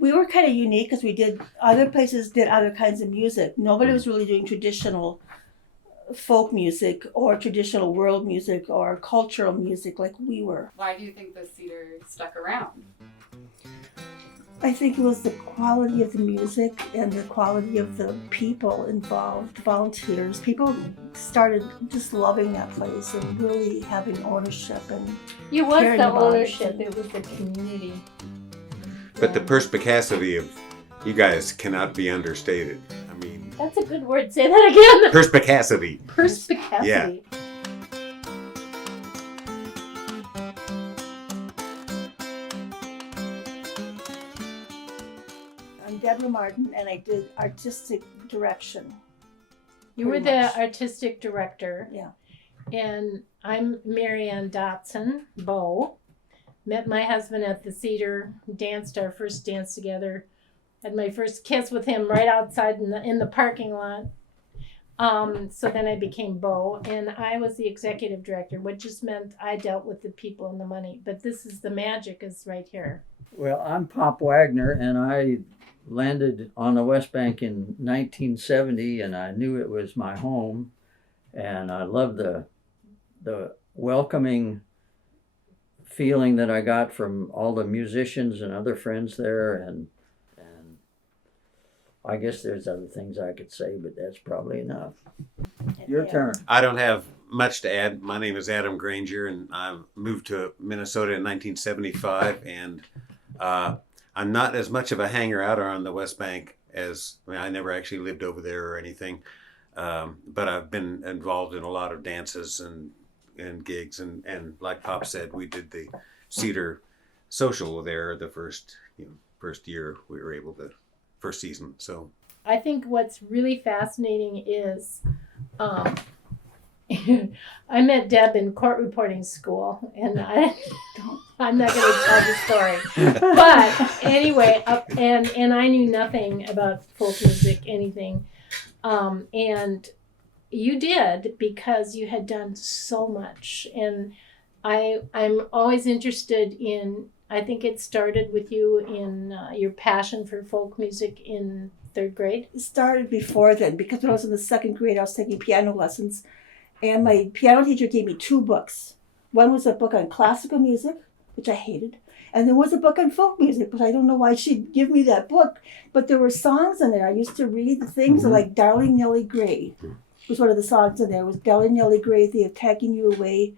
we were kind of unique because other places did other kinds of music. Nobody was really doing traditional folk music or traditional world music or cultural music like we were. Why do you think the Cedar stuck around? I think it was the quality of the music and the quality of the people involved, volunteers. People started just loving that place and really having ownership. And it was caring the about ownership, it was the community. But the perspicacity of you guys cannot be understated. I mean, That's a good word. Say that again. perspicacity. Perspicacity. Yeah. I'm Deborah Martin, and I did artistic direction. You were Pretty the much. artistic director. Yeah. And I'm Ann Dotson Boe. Met my husband at the Cedar, danced our first dance together. Had my first kiss with him right outside in the parking lot. So then I became Boe, and I was the executive director, which just meant I dealt with the people and the money. But this is the magic is right here. Well, I'm Pop Wagner, and I landed on the West Bank in 1970, and I knew it was my home, and I loved the welcoming feeling that I got from all the musicians and other friends there, and I guess there's other things I could say, but that's probably enough. Your turn. I don't have much to add. My name is Adam Granger, and I moved to Minnesota in 1975, and I'm not as much of a hanger outer on the West Bank I never actually lived over there or anything, but I've been involved in a lot of dances and gigs, and like Pop said, we did the Cedar social there the first year we were able to, first season. So I think what's really fascinating is I met Deb in court reporting school, and I'm not going to tell the story. But anyway, and I knew nothing about folk music, anything. And you did because you had done so much. And I'm always interested in, I think it started with you in your passion for folk music in third grade. It started before then because when I was in the second grade, I was taking piano lessons, and my piano teacher gave me 2 books. One was a book on classical music, which I hated, and there was a book on folk music, but I don't know why she'd give me that book. But there were songs in there. I used to read the things like "Darling Nellie Gray" was one of the songs in there. It was "Darling Nellie Gray, they have taken you away,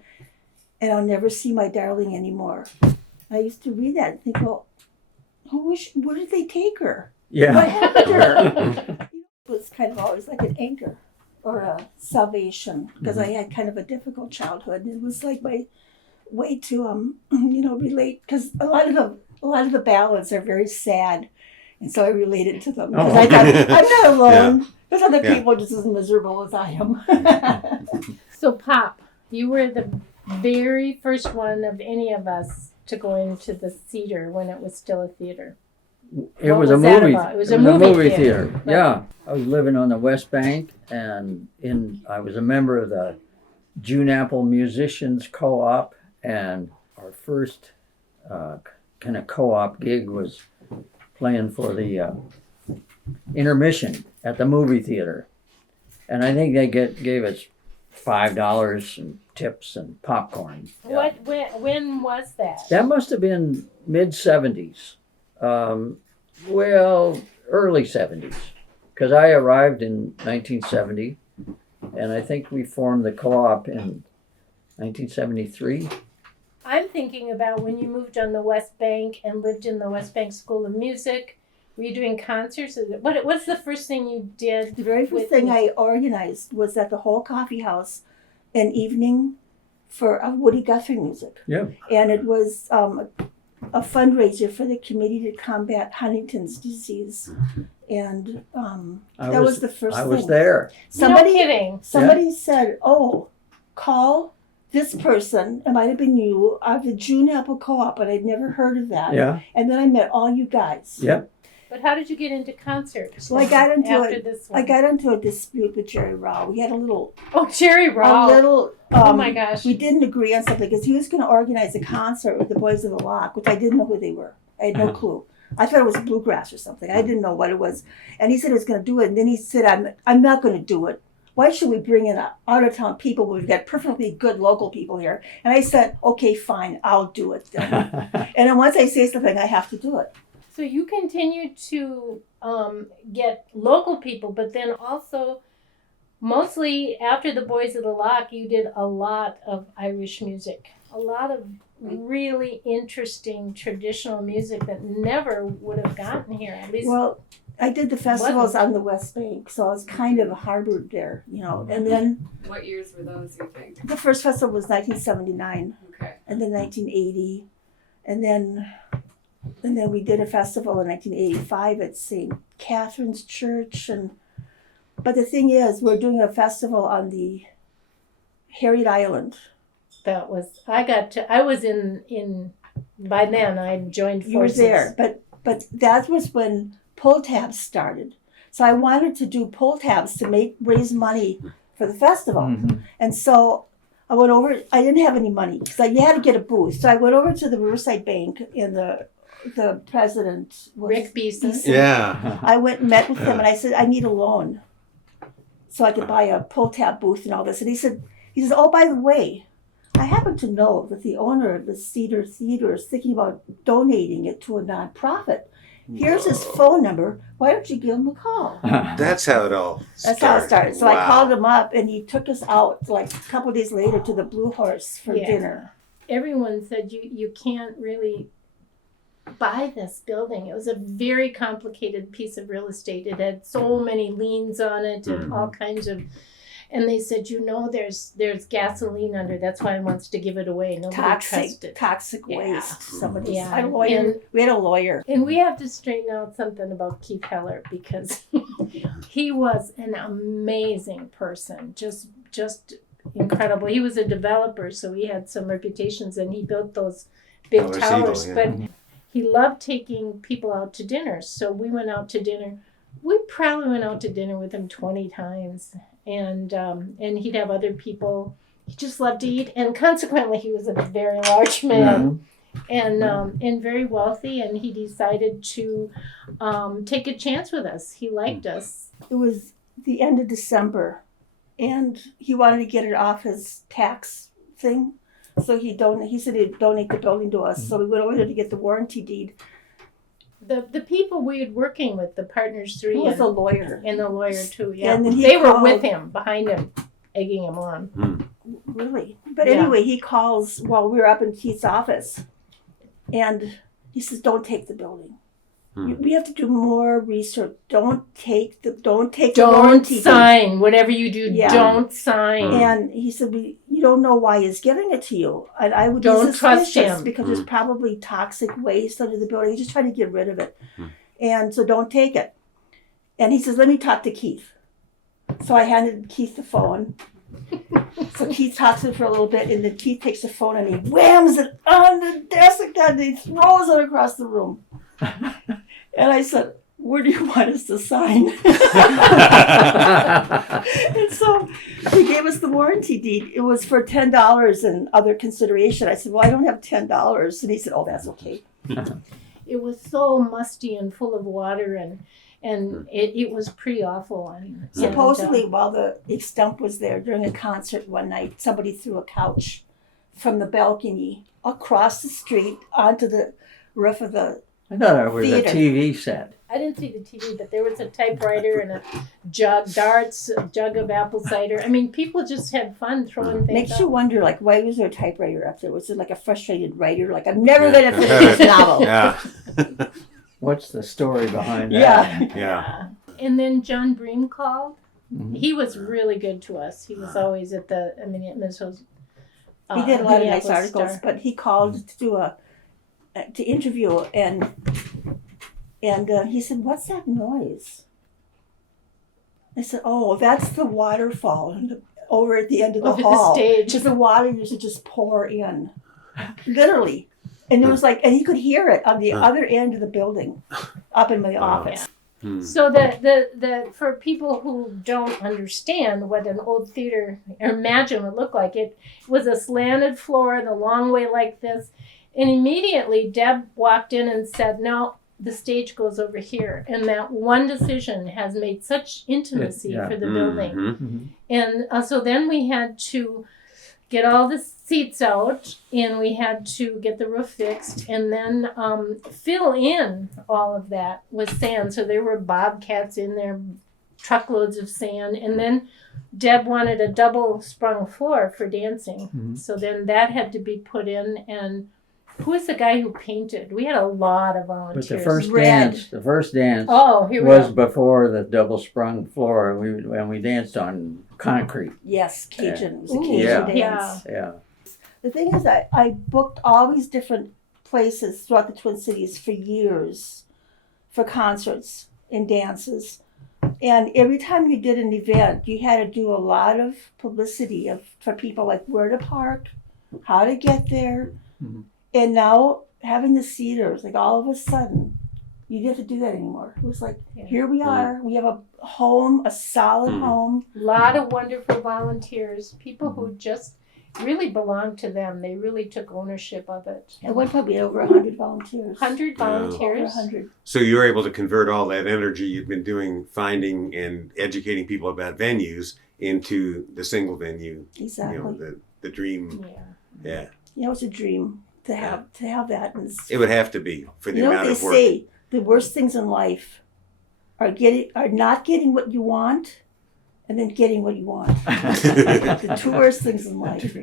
and I'll never see my darling anymore." I used to read that and think, well, where did they take her? Yeah. What happened to her? It was kind of always like an anchor or a salvation because I had kind of a difficult childhood, and it was like my way to relate, because a lot of the ballads are very sad, and so I related to them because I thought I'm not alone. Yeah. There's other people just as miserable as I am. So Pop, you were the very first one of any of us to go into the Cedar when it was still a theater. It What was a was that movie. about? It was a movie theater. Right. Yeah, I was living on the West Bank, and I was a member of the June Apple Musicians Co-op, and our first kind of co-op gig was playing for the intermission at the movie theater, and I think they gave us $5 and tips and popcorn. Yeah. When was that? That must have been mid-70s. Early 70s, because I arrived in 1970, and I think we formed the co-op in 1973. I'm thinking about when you moved on the West Bank and lived in the West Bank School of Music. Were you doing concerts? What's the first thing you did? The very first thing I organized was at the Whole Coffee House, an evening for Woody Guthrie music. Yeah. And it was a fundraiser for the Committee to Combat Huntington's Disease. And that was the first thing. I was there. No kidding. Somebody said, oh, call this person, it might have been you, of the June Apple Co-op, but I'd never heard of that. Yeah. And then I met all you guys. Yep. But how did you get into concerts? Well, I got into a dispute with Jerry Rao. We had a little... Oh, Jerry Rao. Oh my gosh. We didn't agree on something because he was going to organize a concert with the Boys of the Lock, which I didn't know who they were. I had no clue. I thought it was bluegrass or something. I didn't know what it was. And he said he was going to do it. And then he said, I'm not going to do it. Why should we bring in out-of-town people when we've got perfectly good local people here? And I said, okay, fine, I'll do it then. And then once I say something, I have to do it. So you continue to get local people, but then also, mostly after the Boys of the Lock, you did a lot of Irish music. A lot of really interesting traditional music that never would have gotten here. At least, Well, I did the festivals on the West Bank, so I was kind of harbored there, you know. And then What years were those, you think? the first festival was 1979, Okay. and then 1980, and then we did a festival in 1985 at St. Catherine's Church. But the thing is, we're doing a festival on the Harriet Island. that was I was in by then I joined forces. You were there, but that was when pull tabs started. So I wanted to do pull tabs to raise money for the festival. Mhm. And so I went over. I didn't have any money because you had to get a booth. So I went over to the Riverside Bank, and the president was Rick Beeson. Yeah. I went and met with him, and I said, I need a loan so I could buy a pull tab booth and all this. And he says, oh, by the way, I happen to know that the owner of the Cedar Theater is thinking about donating it to a nonprofit. Here's his phone number. Why don't you give him a call? That's how it all That's how it started. So I Wow. called him up, and he took us out like a couple of days later to the Blue Horse for Yeah. dinner. Everyone said you can't really buy this building. It was a very complicated piece of real estate. It had so many liens on it and all kinds of, and they said, there's gasoline under. That's why he wants to give it away. Nobody trusts it. Toxic Yeah. waste. Somebody, Yeah. a lawyer. We had a lawyer. And we have to straighten out something about Keith Heller because he was an amazing person. Just incredible. He was a developer, so he had some reputations, and he built those big Tower towers. Siegel, yeah. But he loved taking people out to dinner. So we went out to dinner. We probably went out to dinner with him 20 times. And he'd have other people. He just loved to eat. And consequently, he was a very large man and very wealthy. And he decided to take a chance with us. He liked us. It was the end of December, and he wanted to get it off his tax thing. So he said he'd donate the building to us. So we went over there to get the warranty deed. The people we were working with, the Partners He 3 was a lawyer. and the lawyer too, yeah. And then he they were called- with him, behind him, egging him on. Really? But Yeah. anyway, he calls while we were up in Keith's office, and he says, "Don't take the building. We have to do more research. Don't take the Don't warranty deed." sign. Whatever you do, Yeah. don't sign. And he said, you don't know why he's giving it to you. And I would Don't be trust suspicious him. because there's probably toxic waste under the building. He's just trying to get rid of it. And so don't take it. And he says, let me talk to Keith. So I handed Keith the phone. So Keith talks to him for a little bit, and then Keith takes the phone and he whams it on the desk and he throws it across the room. And I said, where do you want us to sign? And so he gave us the warranty deed. It was for $10 and other consideration. I said, well, I don't have $10. And he said, oh, that's okay. It was so musty and full of water, and it was pretty awful. And Supposedly, while the stump was there during a concert one night, somebody threw a couch from the balcony across the street onto the roof of the I thought it was Theater. a TV set. I didn't see the TV, but there was a typewriter and a jug of apple cider. I mean, people just had fun throwing things Makes up. you wonder, like, why was there a typewriter up there? Was it like a frustrated writer? Like, I'm never going to finish this novel. Yeah. What's the story behind that? Yeah. Yeah. And then John Bream called. Mhm. He was really good to us. He was always at Minneapolis. He did a lot of nice Minneapolis articles, Star. but he called to do to interview, and he said, "What's that noise?" I said, "Oh, that's the waterfall over at the end of the Over the hall. stage. Because the water used to just pour in, literally." And it was like, and he could hear it on the other end of the building, up in my office. So the for people who don't understand what an old theater or imagine would look like, it was a slanted floor and a long way like this. And immediately Deb walked in and said, no, the stage goes over here. And that one decision has made such intimacy Yeah. for the building. Mhm. And so then we had to get all the seats out, and we had to get the roof fixed, and then fill in all of that with sand. So there were bobcats in there, truckloads of sand, and then Deb wanted a double sprung floor for dancing. Mhm. So then that had to be put in. And who was the guy who painted? We had a lot of But volunteers. the first Red. dance Oh, here we was go. before the double sprung floor, and we danced on concrete. Yes, Cajun. It was a Ooh, Cajun yeah. dance. Yeah. The thing is that I booked all these different places throughout the Twin Cities for years for concerts and dances. And every time you did an event, you had to do a lot of publicity for people, like where to park, how to get there. Mhm. And now having the Cedars, like all of a sudden, you didn't have to do that anymore. It was like, Yeah. here we are. We have a home, a solid home. A lot of wonderful volunteers, people who just really belonged to them. They really took ownership of it. At one point, we had over 100 volunteers. 100 Yeah. Over volunteers. 100. So you were able to convert all that energy you've been doing, finding and educating people about venues, into the single venue. Exactly. You know, the dream. Yeah. Yeah, You know, it's a dream to have that. And it would have to be for the you know what amount they of work. say? The worst things in life are not getting what you want, and then getting what you want. The two worst things in life.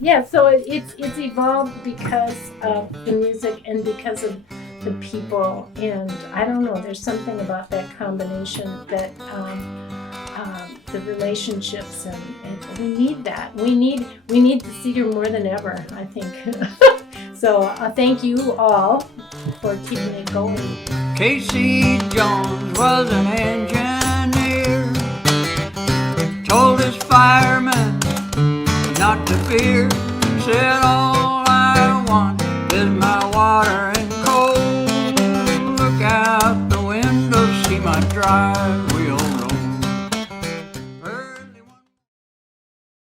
Yeah, so it's evolved because of the music and because of the people, and I don't know, there's something about that combination that the relationships, and we need that. We need the Cedar more than ever, I think. So thank you all for keeping it going. Casey Jones was an engineer, told his firemen not to fear, said all I want is my water and coal. Look out the window, see my driveway.